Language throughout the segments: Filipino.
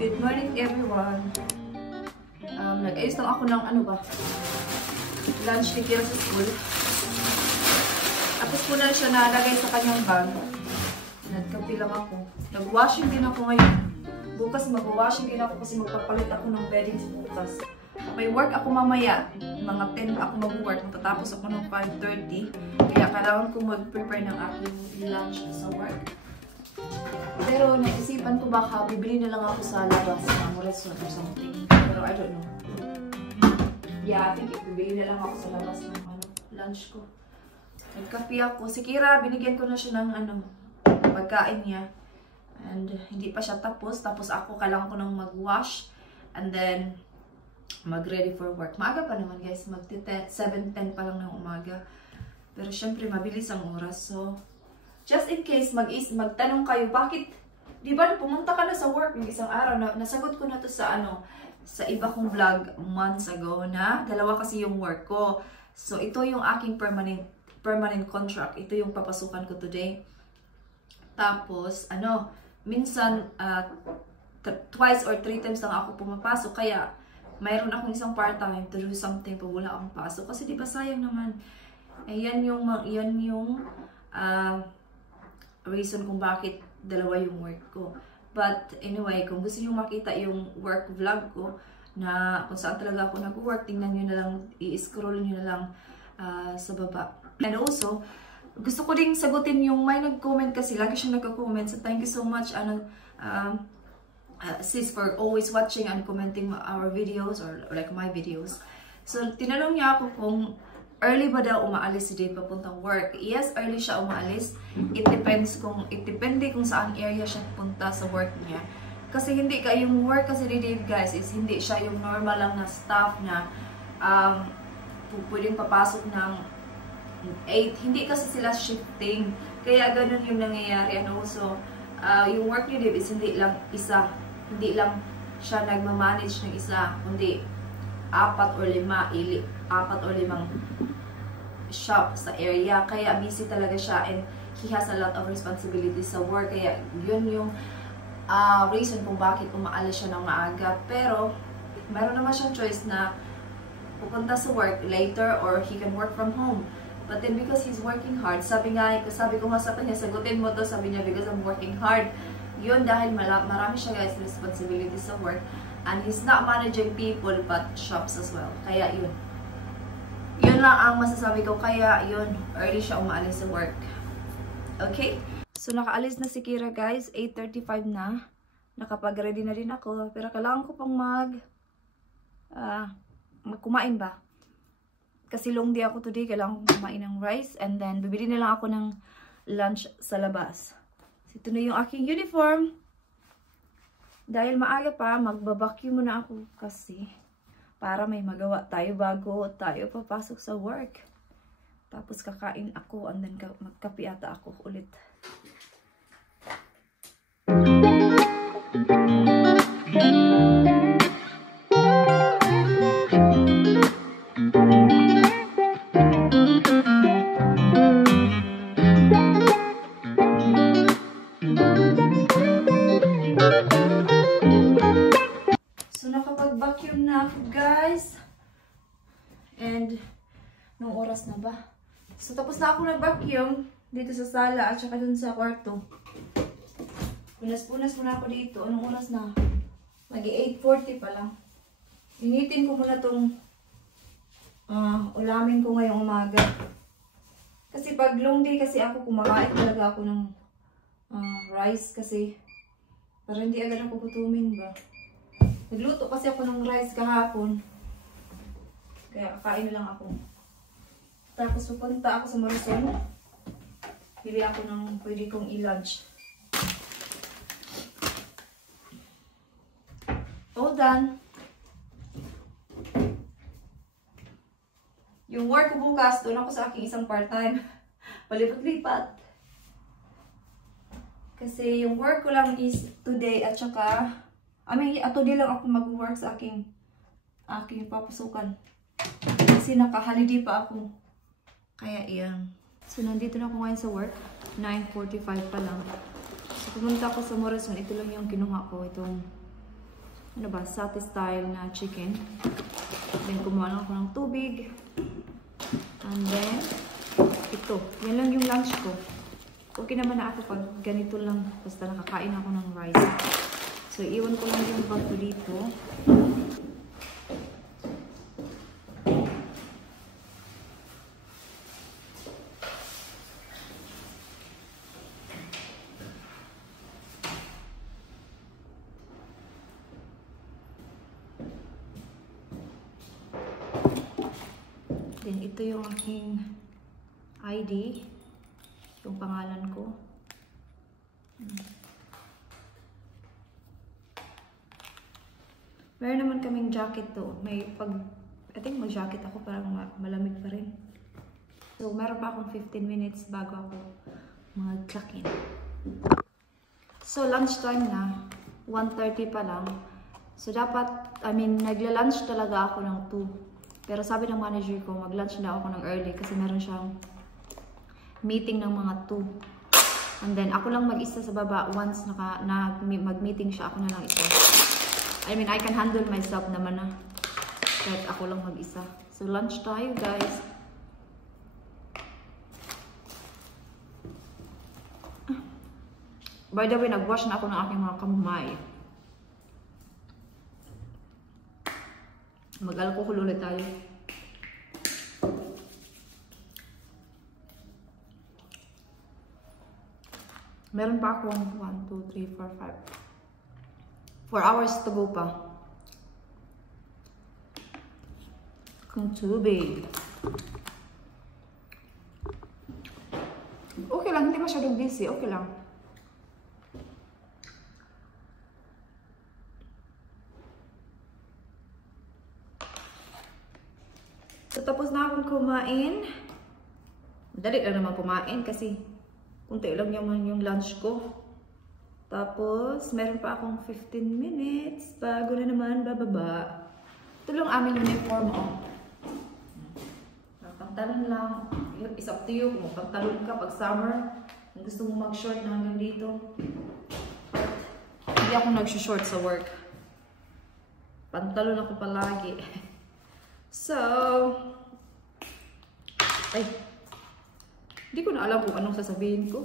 Good morning everyone. Nag-ayos lang ako ng lunch ni Kira sa school. Tapos ko na siya nalagay sa kanyang bag. Nagkape lang ako. Nag-washing din ako ngayon. Bukas mag-washing din ako kasi magpapalit ako ng beddings bukas. May work ako mamaya. Mga 10 ako mag-work. Matatapos ako ng 5:30. Kaya kailangan ko mag-prepare ng aking lunch sa work. Pero naisipan ko baka bibili na lang ako sa labas ng restaurant or something. Pero I don't know. Yeah, I think bibili na lang ako sa labas ng lunch ko. Nagkape ako. Si Kira, binigyan ko na siya ng pagkain niya. And hindi pa siya tapos. Tapos ako, kailangan ko nang mag-wash. And then, mag-ready for work. Maaga pa naman guys. 7:10 pa lang ng umaga. Pero syempre, mabilis ang oras. So, just in case magtanong kayo, bakit, di ba pumunta ka na sa work ng isang araw? Nasagot ko na to sa sa iba kong vlog months ago na dalawa kasi yung work ko. So, ito yung aking permanent contract. Ito yung papasukan ko today. Tapos, minsan, twice or 3 times lang ako pumapasok. Kaya, mayroon akong isang part-time to do something pag wala akong pasok. Kasi di ba sayang naman. Yan yung reason kung bakit dalawa yung work ko. But anyway, kung gusto nyo makita yung work vlog ko, na kung saan talaga ako nag-work, tingnan nyo na lang, i-scroll nyo na lang sa baba. And also, gusto ko ding sagutin yung may nag-comment kasi, lagi siyang nagko-comment. So thank you so much, sis, for always watching and commenting our videos or like my videos. So tinanong niya ako kung early ba daw umaalis si Dave papuntang work. Yes, early siya umaalis. It depende kung saan area siya punta sa work niya. Kasi hindi ka, yung work kasi ni Dave guys is hindi siya yung normal lang na staff na pwedeng papasok ng 8. Hindi kasi sila shifting. Kaya ganun yung nangyayari. So, yung work ni Dave is hindi lang isa. Hindi lang siya nagmamanage ng isa. Kundi 4 or 5 shop sa area. Kaya busy talaga siya and he has a lot of responsibilities sa work. Kaya yun yung reason kung bakit umaalis siya ng maaga. Pero meron naman siyang choice na pupunta sa work later or he can work from home. But then because he's working hard, sabi ko nga sa kanya, sagutin mo to, sabi niya, because I'm working hard. Yun dahil marami siya guys responsibilities sa work. And he's not managing people but shops as well. Kaya yun. Yun lang ang masasabi ko. Kaya yun, early siya umaalis sa work. Okay? So nakaalis na si Kira guys. 8:35 na. Nakapag-ready na rin ako. Pero kailangan ko pang magkumain ba? Kasi long day ako today. Kailangan ko kumain ng rice. And then bibili na lang ako ng lunch sa labas. So, ito na yung aking uniform. Dahil maaga pa, magbabacuum muna ako kasi para may magawa tayo bago tayo papasok sa work. Tapos kakain ako and then magkape ata ako ulit. Vacuum na ako guys. And nung oras na ba? So tapos na ako nag-vacuum dito sa sala at saka dun sa kwarto. Punas-punas muna ako dito. Anong oras na? Mag-8:40 pa lang. Initin ko muna tong ulamin ko ngayong umaga. Kasi pag long day kasi ako, kumakain talaga ako ng rice kasi para hindi agad ako gutumin ba. Nagluto kasi ako ng rice kahapon. Kaya kakain na lang ako. Tapos pupunta ako sa Morrison. Bili ako ng pwede kong i-lunch. All done. Yung work ko bukas, doon ako sa aking isang part-time. Palipat-lipat. Kasi yung work ko lang is today at saka today lang ako mag-work sa aking papasukan. Kasi naka-holiday pa ako. Kaya iyan. So, nandito na ako ngayon sa work. 9:45 pa lang. So, pumunta ako sa Morrison. Ito lang yung kinuha ko. Itong ano ba, Sati style na chicken. Then, kumuha lang ako ng tubig. And then, ito. Yan lang yung lunch ko. Okay naman na ako pag ganito lang. Basta nakakain ako ng rice. So, iwan ko lang yung bag ko dito. Then, ito yung aking ID. Yung pangalan ko. Meron naman kaming jacket to. I think mag-jacket ako para malamig pa rin. So, meron pa akong 15 minutes bago ako mag-clock in. So, lunchtime na. 1:30 pa lang. So, dapat, nagla-lunch talaga ako ng 2. Pero sabi ng manager ko, mag-lunch na ako ng early kasi meron siyang meeting ng mga 2. And then, ako lang mag-isa sa baba. Once mag-meeting siya, ako na lang isa. I can handle myself naman na. Kahit ako lang mag-isa. So, lunch tayo, guys. By the way, nag-wash na ako ng aking mga kamay. Mag-alcohol ulit tayo. Meron pa akong 1, 2, 3, 4, 5. 4 hours to go pa. Kung tubig. Okay lang, hindi masyadong busy. Okay lang. So, tapos na akong kumain. Dali lang naman kumain kasi kunti lang naman yung lunch ko. Tapos, meron pa akong 15 minutes bago na naman bababa. Ito lang aming uniform, oh. Pantalon lang. It's up to you kung pantalon ka pag summer. Kung gusto mo mag-short na hanggang dito. Hindi ako nag-short sa work. Pantalon ako palagi. So, hindi ko na alam kung anong sasabihin ko.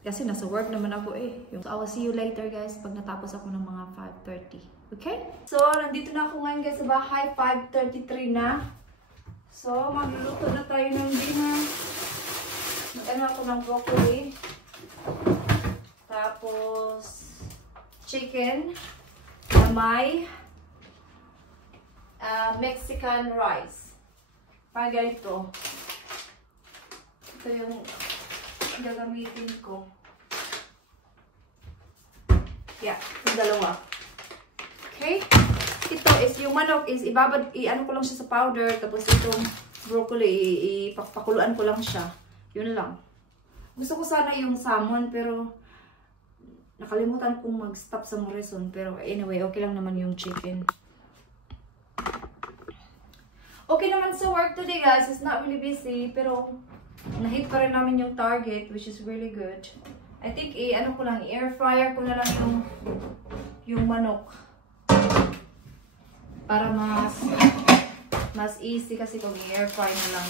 Kasi nasa work naman ako eh. So, I will see you later guys pag natapos ako ng mga 5:30. Okay? So, nandito na ako ngayon guys sa bahay. 5:33 na. So, magluluto na tayo ng dinner. Mag-ano ako ng broccoli. Tapos, chicken na may Mexican rice. Parang ganito. Ito yung gagamitin ko. Yeah, yung dalawa. Okay? Ito is, yung manok is, i-ano ko lang siya sa powder, tapos itong broccoli, ipakuluan ko lang siya. Yun lang. Gusto ko sana yung salmon, pero nakalimutan kong mag-stop sa Morrison. Pero anyway, okay lang naman yung chicken. Okay naman sa work today guys, it's not really busy, pero na-hit pa rin namin yung target, which is really good. I think, ano ko lang, air fryer ko na lang yung manok. Para mas easy kasi kung air fry na lang.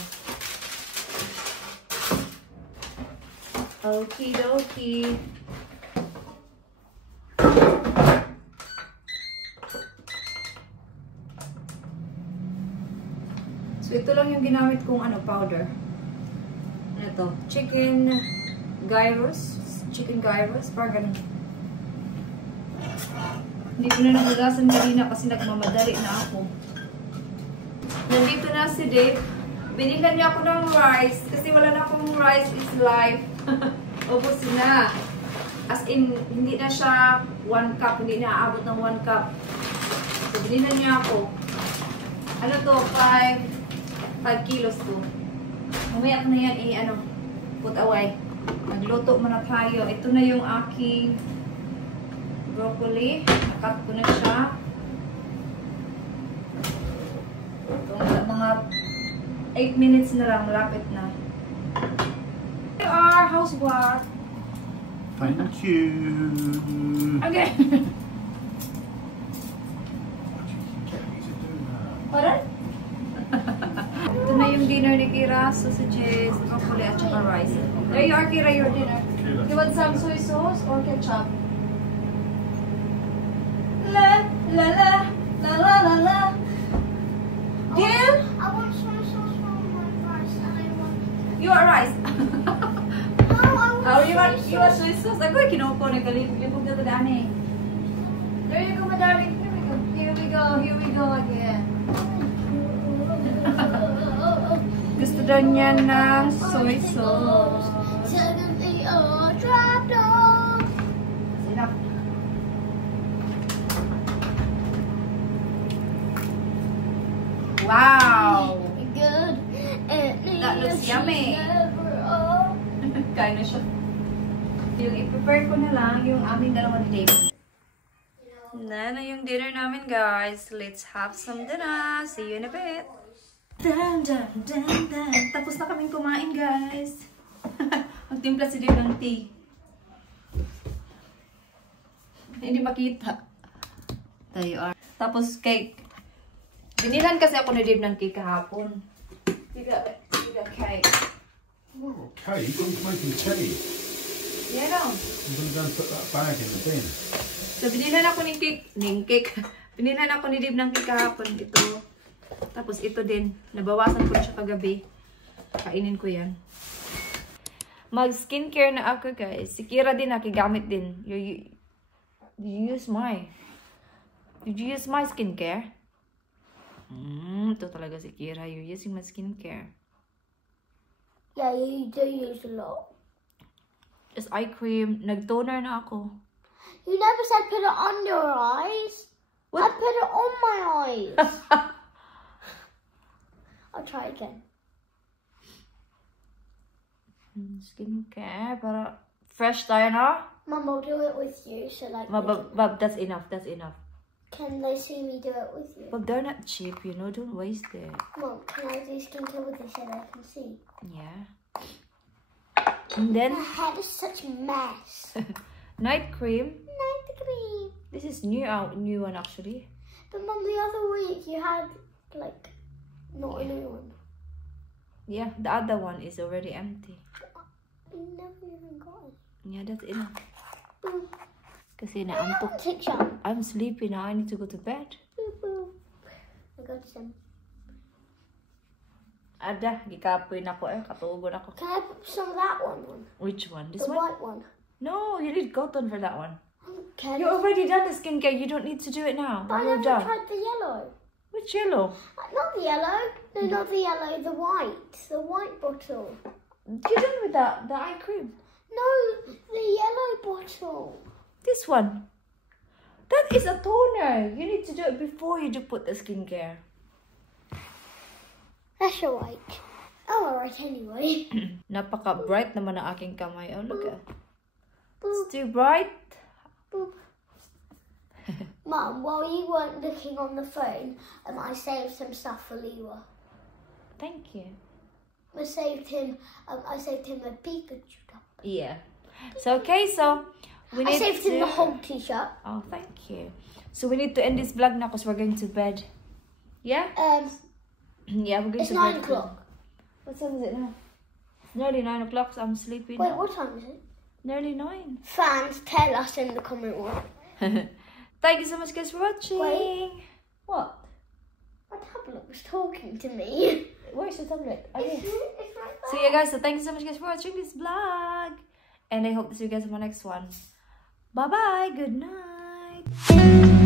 Okie dokie. So, ito lang yung ginamit kong powder. Ito, chicken gyros. Chicken gyros, parang ganun. Hindi ko na nagagasan kanina kasi nagmamadali na ako. Nandito na si Dave. Binigyan niya ako ng rice kasi wala na akong rice is life. Ubus na. As in, hindi na siya 1 cup. Hindi na aabot ng 1 cup. So, binigyan niya ako. Ano to? 5 kilos to. Mamaya na yan, put away. Nagluto muna tayo. Ito na yung aking broccoli. Nakat ko na siya. Mga 8 minutes na lang. Malapit na. Here are housework. Thank you. Okay. sausages, broccoli, at saka rice. There you are, Kira, your dinner. You want some soy sauce or ketchup? La, la, la, la, la, la, la. Deal? I want soy sauce for my rice and I want... You want rice? No, I want Oh, you want soy sauce. soy sauce? Ako, kinupo na kalibog na ito dami. There you go, my darling. Here we go. Here we go. Here we go again. Gusto daw niya ng soy sauce. Suddenly all dropped off. Enough. Wow! Good. That looks yummy. Kain na siya. Yung i-prepare ko na lang yung aming dalawang David. Na yung dinner namin, guys. Let's have some dinner. See you in a bit. Dun, dun, dun, dun. Tapos na kaming kumain, guys. Magtimpla si Dave ng tea. Hindi makita. There you are. Tapos cake. Binilan kasi ako ni Dave ng cake kahapon. Tiga cake. Oh, okay, you've got to make him tea. Yeah, no. I'm going to go and put that bag in the bin. So, binilan ako ng cake. Binilan ako ni Dave ng cake kahapon. Ito. Tapos ito din. Nabawasan ko siya kagabi. Kainin ko yan. Mag-skincare na ako, guys. Si Kira din nakigamit din. Did you use my skincare? Ito talaga si Kira. You're using my skincare. Yeah, you do use a lot. Just eye cream. Nag-toner na ako. You never said put it on your eyes. What? I put it on my eyes. I'll try again. Skincare. Para fresh tayo na. Mum, I'll do it with you. So like, Bob, that's enough. That's enough. can they see me do it with you? But they're not cheap, you know. Don't waste it. Mum, can I do skincare with this so they can see? Yeah. And then My head is such a mess. night cream. Night cream. This is new one actually. But Mum, the other week you had like not a new one. Yeah, the other one is already empty. You never even got it. Yeah, that's enough. Boop. Kasi naantok. Take some. I'm sleepy now. I need to go to bed. Boop, boop. I got some. Ada, gikapoy na ko eh. Katugon ako. Can I put some of that one on? Which one? This The one? white one. No, you need cotton for that one. Can You already done the skincare. You don't need to do it now. I You're never done. tried the yellow. Which yellow? Not the yellow. No, not the yellow. The white. The white bottle. You done with that? The eye cream? No, the yellow bottle. This one. That is a toner. You need to do it before you do put the skincare. That's alright. Oh, alright anyway. Napaka-bright naman ang aking kamay. Oh, look at Boop, it's too bright. boop. Mum, while you weren't looking on the phone, I saved some stuff for Lewa. Thank you. I saved him a Pikachu cup. Yeah. So, okay, so we I need saved to... him the whole t-shirt. Oh, thank you. So we need to end this vlog now because we're going to bed. Yeah? Yeah, we're going It's to 9 bed. o'clock. What time is it now? It's nearly 9 o'clock, so I'm sleepy Wait, now. what time is it? Nearly 9. Fans, tell us in the comment what. Thank you so much, guys, for watching. Wait. What? My tablet was talking to me. Where's the tablet? Oh, It's yeah. right there. So yeah, guys, so thank you so much, guys, for watching this vlog. And I hope to see you guys in my next one. Bye-bye. Good night.